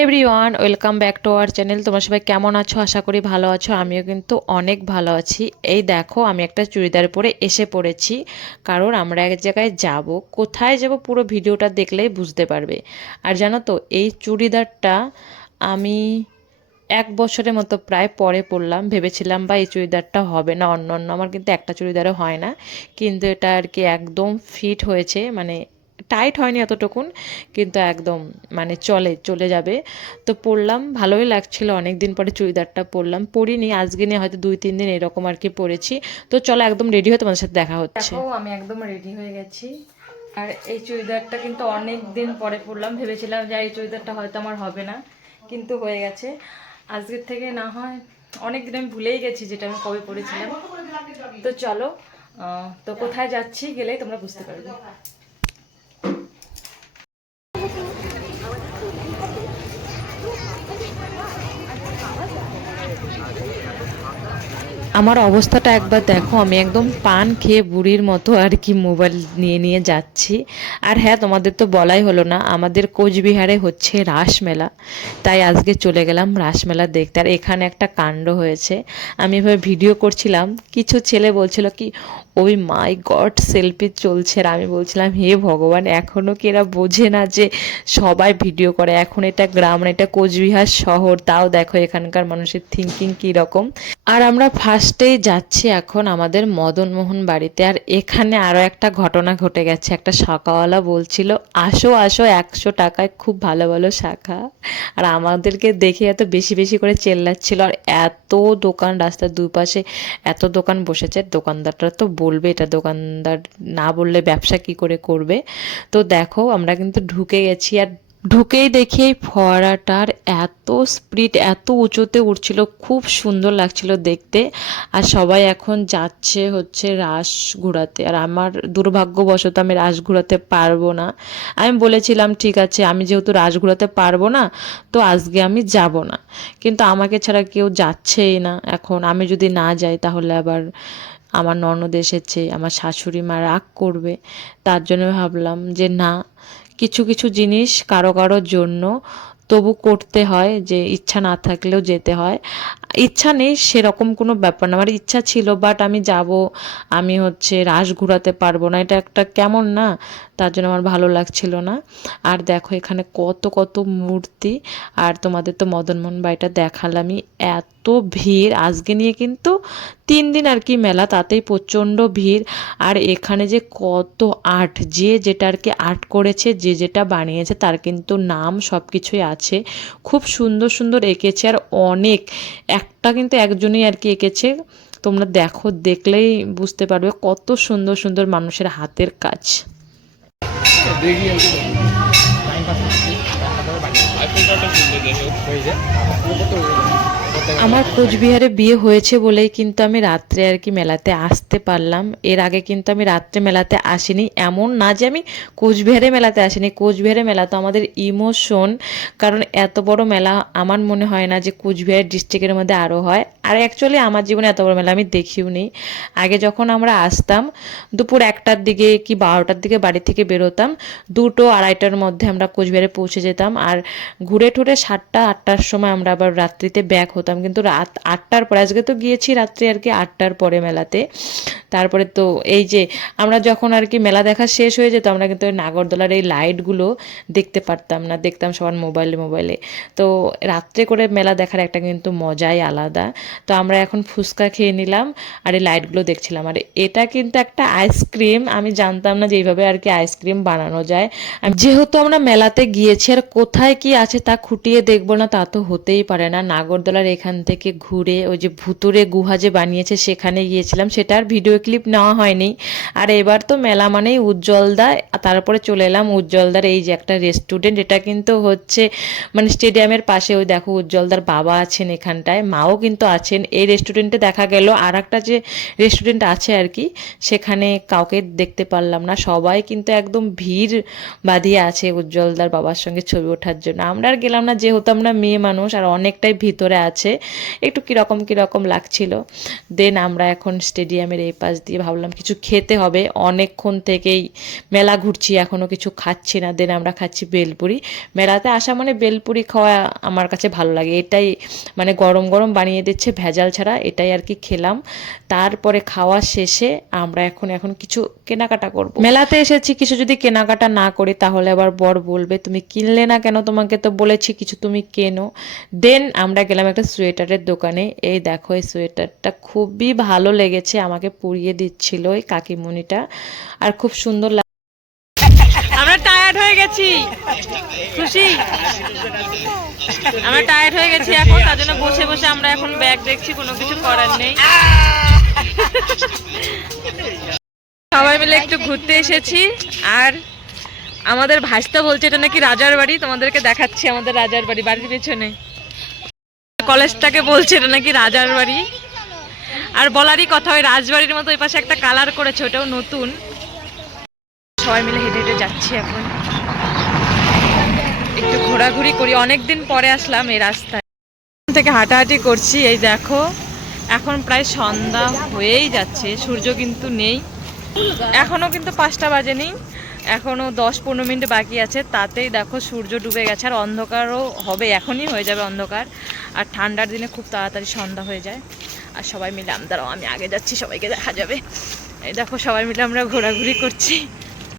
Everyone welcome back to our channel তোমরা সবাই কেমন আছো? আশা করি ভালো আছো। আমিও কিন্তু অনেক ভালো আছি। এই দেখো, আমি একটা চুড়িদার পরে এসে পড়েছি। কারণ আমরা এক জায়গায় যাব। কোথায় যাব পুরো ভিডিওটা দেখলেই বুঝতে পারবে। আর জানো তো, এই চুড়িদারটা আমি এক বছরের মতো প্রায় পরে পরলাম। ভেবেছিলাম, বা এই চুড়িদারটা হবে না অন্য অন্য আমার কিন্তু একটা চুড়িদারও হয় না। কিন্তু এটা আর কি একদম ফিট হয়েছে। মানে টাইট হয়নি এতটুকুন, কিন্তু একদম মানে চলে চলে যাবে। তো পরলাম ভালোই লাগছিল। অনেক দিন পরে চুড়িদারটা পরলাম পরিনি আজকে নিয়ে হয়তো দুই, তিন দিন এরকম আর কি পরেছি তো চলো, একদম রেডি হয়ে তোমাদের সাথে দেখা হচ্ছে। আমি একদম রেডি হয়ে গেছি। আর এই চুড়িদারটা কিন্তু অনেক দিন পরে পরলাম ভেবেছিলাম যে এই চুড়িদারটা হয়তো আমার হবে না, কিন্তু হয়ে গেছে। আজকের থেকে না হয় অনেক দিন আমি ভুলেই গেছি যেটা আমি কবে পরেছিলাম তো চলো তো কোথায় যাচ্ছি গেলেই তোমরা বুঝতে পারবে। আমার অবস্থাটা একবার দেখো, আমি একদম পান খেয়ে বুড়ির মতো আর কি মোবাইল নিয়ে নিয়ে যাচ্ছি। আর হ্যাঁ তোমাদের তো বলাই হলো না, আমাদের কোচবিহারে হচ্ছে রাসমেলা তাই আজকে চলে গেলাম রাসমেলা দেখতে। আর এখানে একটা কাণ্ড হয়েছে। আমি এভাবে ভিডিও করছিলাম, কিছু ছেলে বলছিল কি ওই মাই গড সেলফি চলছে আর আমি বলছিলাম, হে ভগবান এখনও কি এরা বোঝে না যে সবাই ভিডিও করে? এখন এটা গ্রাম, এটা কোচবিহার শহর। তাও দেখো এখানকার মানুষের থিঙ্কিং কী রকম আর আমরা ফার্স্টেই যাচ্ছি এখন আমাদের মদনমোহন বাড়িতে। আর এখানে আরও একটা ঘটনা ঘটে গেছে। একটা শাখাওয়ালা বলছিল, আসো আসো, একশো টাকায় খুব ভালো ভালো শাখা। আর আমাদেরকে দেখে এত বেশি বেশি করে চেল্লাচ্ছিল। আর এত দোকান, রাস্তার দুপাশে এত দোকান বসেছে। দোকানদারটা তো বলবে, এটা দোকানদার না বললে ব্যবসা কি করে করবে? তো দেখো, আমরা কিন্তু ঢুকে গেছি আর ঢুকেই দেখি এই ফোয়ারাটার এত স্পিড, এত উঁচুতে উঠছিল, খুব সুন্দর লাগছিল দেখতে। আর সবাই এখন যাচ্ছে হচ্ছে রাস ঘোরাতে। আর আমার দুর্ভাগ্যবশত আমি রাস ঘোরাতে পারব না। আমি বলেছিলাম, ঠিক আছে, আমি যেহেতু রাস ঘোরাতে পারব না, তো আজকে আমি যাব না। কিন্তু আমাকে ছাড়া কেউ যাচ্ছেই না এখন। আমি যদি না যাই তাহলে আবার আমার ননদ এসেছে, আমার শাশুড়ি মা রাগ করবে। তার জন্য ভাবলাম যে না, কিছু কিছু জিনিস কারও কারোর জন্য তবু করতে হয়, যে ইচ্ছা না থাকলেও যেতে হয়। ইচ্ছা নেই সেরকম কোনো ব্যাপার না, আমার ইচ্ছা ছিল বাট আমি যাব, আমি হচ্ছে রাস ঘোরাতে পারব না। এটা একটা কেমন না, তার জন্য আমার ভালো লাগছিল না। আর দেখো এখানে কত কত মূর্তি, আর তোমাদের তো মদনমোহন বাড়িটা দেখালামই। এত ভিড়, আজকে নিয়ে কিন্তু তিন দিন আর কি মেলা, তাতেই প্রচণ্ড ভিড়। আর এখানে যে কত আর্ট, যে যেটা আর কি আর্ট করেছে, যে যেটা বানিয়েছে, তার কিন্তু নাম সব কিছুই আছে। খুব সুন্দর সুন্দর এঁকেছে আর অনেক, একটা কিন্তু একজনই আর কি এঁকেছে। তোমরা দেখো, দেখলেই বুঝতে পারবে কত সুন্দর সুন্দর মানুষের হাতের কাজ। আমার কোচবিহারে বিয়ে হয়েছে বলেই কিন্তু আমি রাত্রে আর কি মেলাতে আসতে পারলাম। এর আগে কিন্তু আমি রাত্রে মেলাতে আসিনি। এমন না যে আমি কোচবিহারে মেলাতে আসিনি। কোচবিহারে মেলা তো আমাদের ইমোশন, কারণ এত বড় মেলা আমার মনে হয় না যে কোচবিহার ডিস্ট্রিক্টের মধ্যে আরও হয়। আর অ্যাকচুয়ালি আমার জীবনে এত বড় মেলা আমি দেখিও নি। আগে যখন আমরা আসতাম, দুপুর একটার দিকে কি বারোটার দিকে বাড়ি থেকে বেরোতাম, দুটো আড়াইটার মধ্যে আমরা কোচবিহারে পৌঁছে যেতাম। আর ঘুরে টুরে সাতটা, আটটার সময় আমরা আবার রাত্রিতে ব্যাক হতাম। কিন্তু রাত আটটার পরে, আজকে তো গিয়েছি রাত্রে আর কি আটটার পরে মেলাতে। তারপরে তো এই যে আমরা যখন আর কি মেলা দেখা শেষ হয়ে যেত, আমরা কিন্তু ওই নাগরদোলার এই লাইটগুলো দেখতে পারতাম না, দেখতাম সবার মোবাইলে মোবাইলে। তো রাত্রে করে মেলা দেখার একটা কিন্তু মজাই আলাদা। তো আমরা এখন ফুচকা খেয়ে নিলাম আর এই লাইটগুলো দেখছিলাম। আর এটা কিন্তু একটা আইসক্রিম, আমি জানতাম না যে এইভাবে আর কি আইসক্রিম বানানো যায়। যেহেতু আমরা মেলাতে গিয়েছি, আর কোথায় কি আছে তা খুঁটিয়ে দেখব না, তা তো হতেই পারে না। নাগরদোলার এখান থেকে ঘুরে ওই যে ভুতুরে গুহা যে বানিয়েছে সেখানে গিয়েছিলাম সেটার ভিডিও ক্লিপ নেওয়া হয়নি। আর এবার তো মেলা মানেই উজ্জ্বলদা তারপরে চলে এলাম উজ্জ্বলদার এই যে একটা রেস্টুরেন্ট এটা কিন্তু হচ্ছে মানে স্টেডিয়ামের পাশে। ওই দেখো উজ্জ্বলদার বাবা আছেন এখানটায়, মাও কিন্তু আছেন। এই রেস্টুরেন্টে দেখা গেল আর একটা যে রেস্টুরেন্ট আছে আর কি, সেখানে কাউকে দেখতে পারলাম না। সবাই কিন্তু একদম ভিড় বাঁধিয়ে আছে উজ্জ্বলদার বাবার সঙ্গে ছবি ওঠার জন্য। আমরা আর গেলাম না, যেহেতু আমরা মেয়ে মানুষ, আর অনেকটাই ভিতরে আছে। একটু কীরকম কীরকম লাগছিল। দেন আমরা এখন স্টেডিয়ামের এই পাশ দিয়ে ভাবলাম কিছু খেতে হবে। অনেকক্ষণ থেকেই মেলা ঘুরছি এখনও কিছু খাচ্ছি না। দেন আমরা খাচ্ছি বেলপুরি। মেলাতে আসা মানে বেলপুরি খাওয়া আমার কাছে ভালো লাগে। এটাই মানে গরম গরম বানিয়ে দিচ্ছে, ভেজাল ছাড়া এটাই আর কি খেলাম। তারপরে খাওয়া শেষে আমরা এখন এখন কিছু কেনাকাটা করব। মেলাতে এসেছি, কিছু যদি কেনাকাটা না করি তাহলে আবার বর বলবে, তুমি কিনলে না কেন? তোমাকে তো বলেছি, কিছু তুমি কেনো। দেন আমরা গেলাম একটা সোয়েটারের দোকানে। এই দেখো, এই সোয়েটারটা খুবই ভালো লেগেছে, আমাকে পরিয়ে দিচ্ছিল ওই কাকিমণিটা আর খুব সুন্দর আমরা টায়ার্ড হয়ে গেছি। খুশি আমরা টায়ার্ড হয়ে গেছি এখন, তার জন্য বসে বসে আমরা এখন ব্যাগ দেখছি, কোনো কিছু করার নেই। সবাই মিলে একটু ঘুরতে এসেছি, আর আমাদের ভাসতে বলছে এটা নাকি রাজার বাড়ি, তোমাদেরকে দেখাচ্ছি আমাদের রাজার বাড়ি, বাড়ির পেছনে। কলেজটাকে বলছে এটা নাকি রাজার বাড়ি? আর বলারই কথা, ওই রাজবাড়ির মতো ওই পাশে একটা কালার করেছে, ওটাও নতুন। সবাই মিলে হেঁটে হেঁটে যাচ্ছি এখন। একটু ঘোরাঘুরি করি অনেক দিন পরে আসলাম এই রাস্তায়। থেকে হাঁটাহাঁটি করছি, এই দেখো, এখন প্রায় সন্ধ্যা হয়েই যাচ্ছে, সূর্য কিন্তু নেই। এখনও কিন্তু পাঁচটা বাজেনি। এখনও দশ পনেরো মিনিট বাকি আছে, তাতেই দেখো সূর্য ডুবে গেছে আর অন্ধকারও হবে, এখনই হয়ে যাবে অন্ধকার। আর ঠান্ডার দিনে খুব তাড়াতাড়ি সন্ধ্যা হয়ে যায়। আর সবাই মিলে আমদারাও আমি আগে যাচ্ছি, সবাইকে দেখা যাবে। এই দেখো, সবাই মিলে আমরা ঘোরাঘুরি করছি।